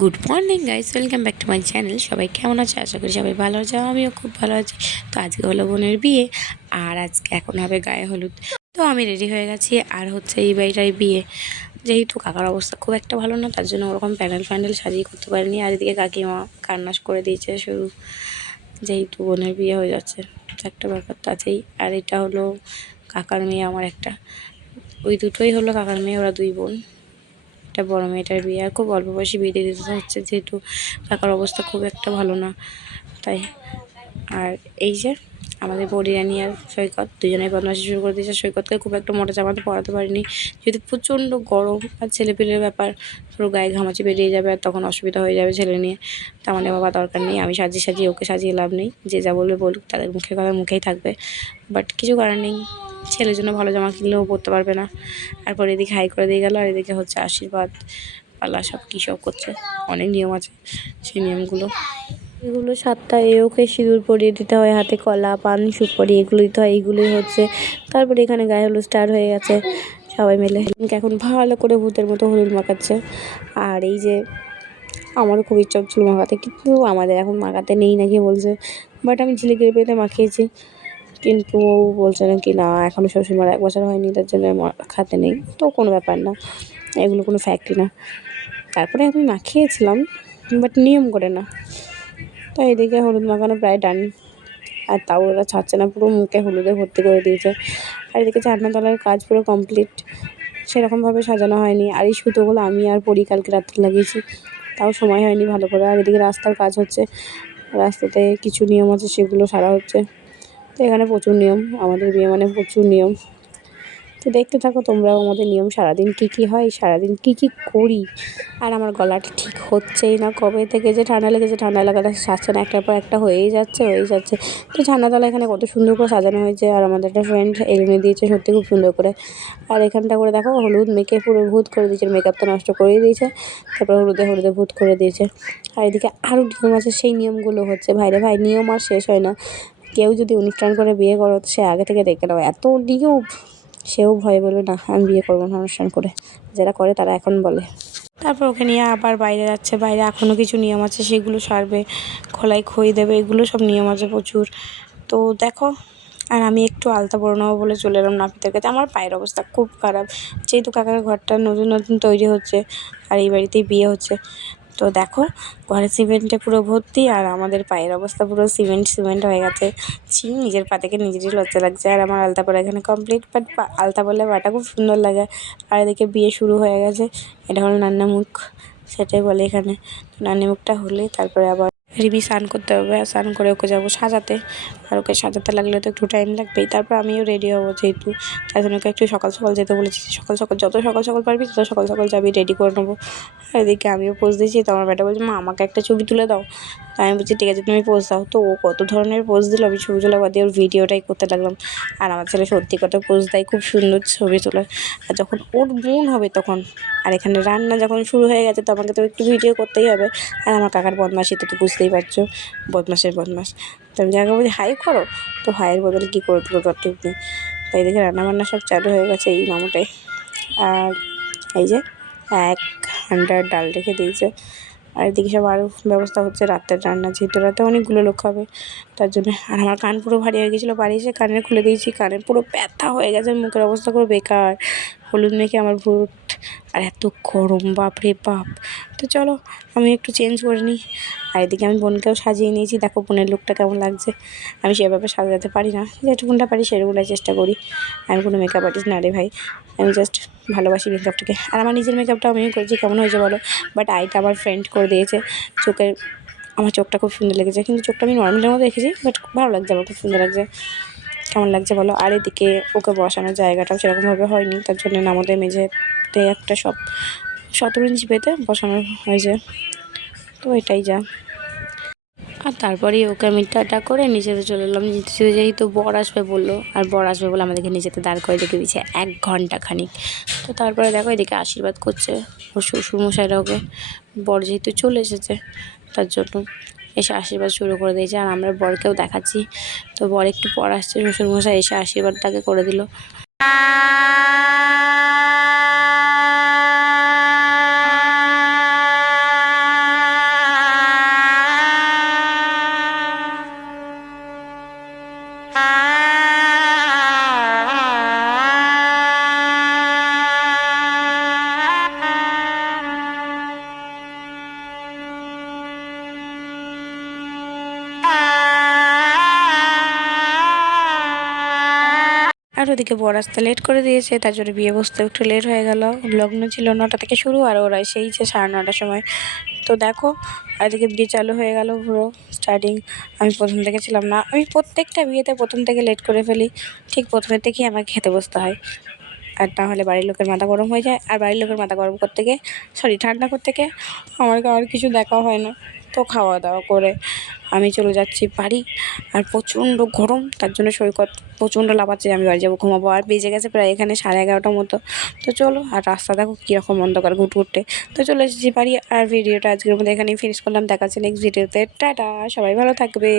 Good morning guys, welcome back to my channel. সবাই কেমন আছে? আশা করি সবাই ভালো আছে। আমিও খুব ভালো আছি। তো আজকে হলো বোনের বিয়ে, আর আজকে এখন হবে গায়ে হলুদ। তো আমি রেডি হয়ে গেছি, আর হচ্ছে এই বাড়িটাই বিয়ে। যেহেতু কাকার অবস্থা খুব একটা ভালো না, তার জন্য ওরকম প্যান্ডেল সাজিয়ে করতে পারিনি। আর এদিকে কাকিমা কান্নাস করে দিয়েছে শুরু, যেহেতু বোনের বিয়ে হয়ে যাচ্ছে, একটা ব্যাপার তো আছেই। আর এটা হলো কাকার মেয়ে, আমার একটা, ওই দুটোই হলো কাকার মেয়ে, ওরা দুই বোন। একটা বড় মেয়েটার বিয়ে, আর খুব অল্প বয়সে বিয়ে দিয়ে দিতে হচ্ছে, যেহেতু কাকার অবস্থা খুব একটা ভালো না, তাই। আর এই যে আমাদের পরিরানি আর সৈকত দুজনেই বদমাশি শুরু করে দিয়েছে। সৈকতকে খুব একটা মোটা জামাতে পরাতে পারিনি, যেহেতু প্রচণ্ড গরম আর ছেলেপিলের ব্যাপার, পুরো গায়ে ঘামাচি বেরিয়ে যাবে, আর তখন অসুবিধা হয়ে যাবে ছেলে নিয়ে। তা মানে বাবা দরকার নেই, আমি সাজিয়ে ওকে সাজিয়ে লাভ নেই। যে যা বলবে বলুক, তাদের মুখের কথা মুখেই থাকবে। বাট কিছু করার নেই, ছেলের জন্য ভালো জামা কিনলেও পরতে পারবে না। তারপর এদিকে হাই করে দিয়ে গেল, আর এদিকে হচ্ছে আশীর্বাদ পালা, সব কী সব করছে। অনেক নিয়ম আছে, সেই নিয়মগুলো এগুলো 7টা ওকে সিঁদুর পরিয়ে দিতে হয়, হাতে কলা পান সুপারি এগুলো দিতে হয়, এইগুলোই হচ্ছে। তারপরে এখানে গায়ে হলুদ স্টার্ট হয়ে গেছে, সবাই মিলে এখন ভালো করে ভূতের মতো হলুদ মাখাচ্ছে। আর এই যে আমারও খুব ইচ্ছা হচ্ছিল মাখাতে, কিন্তু আমাদের এখন মাখাতে নেই নাকি বলছে। বাট আমি ঝিলিকের পেতে মাখিয়েছি, কিন্তু ও বলছে নাকি না, এখনও শ্বশুরমার 1 বছর হয়নি, তার জন্য খাতে নেই। তো কোনো ব্যাপার না, এগুলো কোনো ফ্যাক্টই না। তারপরে আমি মাখিয়েছিলাম, বাট নিয়ম করে না। তো এদিকে হলুদ মাখানো প্রায় ডান, আর তাও ওরা ছাড়ছে না, পুরো মুখে হলুদে ভর্তি করে দিয়েছে। আর এদিকে জানলাতলার কাজ পুরো কমপ্লিট, সেরকমভাবে সাজানো হয়নি। আর এই সুতোগুলো আমি আর পরি কালকে রাত্রে লাগিয়েছি, তাও সময় হয়নি ভালো করে। আর এদিকে রাস্তার কাজ হচ্ছে, রাস্তাতে কিছু নিয়ম আছে, সেগুলো সারা হচ্ছে। তো এখানে প্রচুর নিয়ম, আমাদের বিয়ে মানে প্রচুর নিয়ম। তো দেখতে থাকো তোমরাও আমাদের নিয়ম, সারাদিন কী হয়, সারাদিন কী করি। আর আমার গলাটা ঠিক হচ্ছেই না, কবে থেকে যে ঠান্ডা লেগেছে, ঠান্ডা লাগাটা সারছে না, একটার পর একটা হয়েই যাচ্ছে। তো ঠান্ডাতলা এখানে কত সুন্দর করে সাজানো হয়েছে, আর আমাদের একটা ফ্রেন্ড এনে দিয়েছে সত্যি খুব সুন্দর করে। আর এখানটা করে দেখো, হলুদ মেখে পুরো ভূত করে দিয়েছে, মেকআপটা নষ্ট করেই দিয়েছে। তারপর হলুদে ভূত করে দিয়েছে। আর এদিকে আরও নিয়ম আছে, সেই নিয়মগুলো হচ্ছে ভাইরে ভাই, নিয়ম আর শেষ হয় না। কেউ যদি অনুষ্ঠান করে বিয়ে করো, সে আগে থেকে দেখে নাও, এত নিয়ম। সেও ভয়ে বলবে না, আমি বিয়ে করবো না অনুষ্ঠান করে। যারা করে তারা এখন বলে। তারপর ওকে নিয়ে আবার বাইরে যাচ্ছে, বাইরে এখনও কিছু নিয়ম আছে, সেগুলো সারবে, খোলায় খই দেবে, এগুলো সব নিয়ম আছে প্রচুর। তো দেখো, আর আমি একটু আলতা পরে নেবো বলে চলে এলাম নাপিতের কাছে। আমার পায়ের অবস্থা খুব খারাপ, যেহেতু কাকার ঘরটা নতুন তৈরি হচ্ছে, আর এই বাড়িতেই বিয়ে হচ্ছে। তো দেখো, ঘরে সিমেন্টে পুরো ভর্তি, আর আমাদের পায়ের অবস্থা পুরো সিমেন্ট হয়ে গেছে। নিজের পা থেকে নিজেরই লজ্জা লাগছে। আর আমার আলতা পরা এখানে কমপ্লিট, বাট আলতা পরলে পাটা খুব সুন্দর লাগে। আর এদিকে বিয়ে শুরু হয়ে গেছে, এটা হলো নান্না মুখ, সেটাই বলে এখানে। তো নান্নি মুখটা হলেই তারপরে আবার রিমি স্নান করতে হবে, আর স্নান করে ওকে যাবো সাজাতে। আর ওকে সাজাতে লাগলে তো একটু টাইম লাগবেই। তারপর আমিও রেডি হবো, যেহেতু তার জন্য ওকে একটু সকাল যেতে বলেছি। যত সকাল পারবি তত সকাল যাবি, রেডি করে নেবো। আর এদিকে আমিও পোজ দিয়েছি, তো আমার বেটা বলছে মা আমাকে একটা ছবি তুলে দাও। তো আমি বলছি ঠিক আছে, তুমি পোজ দাও। তো ও কত ধরনের পোজ দিল, আমি ছবি তোলা বাদ দিয়ে ওর ভিডিওটাই করতে লাগলাম। আর আমার ছেলে সত্যি কথা পোজ দেয়, খুব সুন্দর ছবি তোলা। আর যখন ওর মন হবে তখন, আর এখানে রান্না যখন শুরু হয়ে গেছে, তো আমাকে তো একটু ভিডিও করতেই হবে। আর আমার কাকার বদমাশি তো বুঝতেই পারছো, বদমাস। তো আমি যাকে বলছি হাই করো, তো হাইয়ের বদলে কী করে দিল তার ঠিক নেই। তাই দেখে রান্নাবান্না সব চালু হয়ে গেছে এই মামুটাই। আর এই যে 1 হাঁড়ি ডাল রেখে দিয়েছে। আর এদিকে সব আরও ব্যবস্থা হচ্ছে রাতের রান্না, যেহেতু রাতে অনেকগুলো লোক হবে, তার জন্য। আর আমার কান পুরো ভারী হয়ে গেছিলো, বাড়ি এসে কানের খুলে দিয়েছি, কানের পুরো ব্যথা হয়ে গেছে, মুখের অবস্থা পুরো বেকার, হলুদ মেখে আমার ভূত। আর এত গরম, বাপ রে বাপ। তো চলো আমি একটু চেঞ্জ করে নিই। আর এদিকে আমি বোনকেও সাজিয়ে নিয়েছি, দেখো বোনের লুকটা কেমন লাগছে। আমি সেভাবে সাজাতে পারি না, যেটুকুনটা পারি সেটুকুনটাই চেষ্টা করি। আমি কোনো মেকআপ আর্টিস্ট না রে ভাই, আমি জাস্ট ভালোবাসি মেকআপটাকে। আর আমার নিজের মেকআপটা আমিও করেছি, কেমন হয়েছে বলো। বাট আইটা আমার ফ্রেন্ড করে দিয়েছে। আমার চোখটা খুব সুন্দর লেগেছে, কিন্তু চোখটা আমি নর্মালের মধ্যে রেখেছি, বাট ভালো লাগছে, আমার খুব সুন্দর লাগছে। কেমন লাগছে বলো। আর এদিকে ওকে বসানোর জায়গাটাও সেরকমভাবে হয়নি, তার জন্য আমাদের মেঝেতে একটা 17 ইঞ্চি পেতে বসানো হয়েছে। তো এটাই যা। আর তারপরেই ওকে আমি টাটা করে নিচেতে চলে এলাম, যেহেতু বর আসবে বললো, আর বর আসবে বলে আমাদেরকে নিচেতে দাঁড় করে রেখে দিয়েছে 1 ঘন্টা খানিক। তো তারপরে দেখো এদিকে আশীর্বাদ করছে ওর শ্বশুরমশাইরা ওকে, বর যেহেতু চলে এসেছে তার জন্য এসে আশীর্বাদ শুরু করে দিয়েছে। আর আমরা বরকেও দেখাচ্ছি। তো বর একটু পর আসছে, শ্বশুরমশাই এসে আশীর্বাদটাকে করে দিল। ওদিকে বর আসতে লেট করে দিয়েছে, তার জন্য বিয়ে বসতে একটু লেট হয়ে গেল। লগ্ন ছিল 9টা থেকে শুরু, আর ওরা সেই যে 9:30টার সময়। তো দেখো এদিকে বিয়ে চালু হয়ে গেল পুরো স্টার্টিং। আমি প্রথম থেকে ছিলাম না, আমি প্রত্যেকটা বিয়েতে প্রথম থেকে লেট করে ফেলি, ঠিক প্রথমের থেকেই আমাকে খেতে বসতে হয়। আর না হলে বাড়ির লোকের মাথা গরম হয়ে যায়, আর বাড়ির লোকের মাথা গরম করতে গিয়ে ঠান্ডা করতে গিয়ে আমার আর কিছু দেখা হয় না। তো খাওয়া দাওয়া করে আমি চলে যাচ্ছি বাড়ি। আর প্রচণ্ড গরম, তার জন্য সৈকত প্রচণ্ড লাফাচ্ছে আমি বাড়ি যাবো, ঘুমাবো। আর বেজে গেছে প্রায় এখানে 11:30টার মতো। তো চলো, আর রাস্তা দেখো কীরকম অন্ধকার ঘুটঘুটে। তো চলে এসেছি বাড়ি, আর ভিডিওটা আজকের মধ্যে এখানেই ফিনিশ করলাম। দেখা হচ্ছে নেক্সট ভিডিওতে। টাটা, সবাই ভালো থাকবে।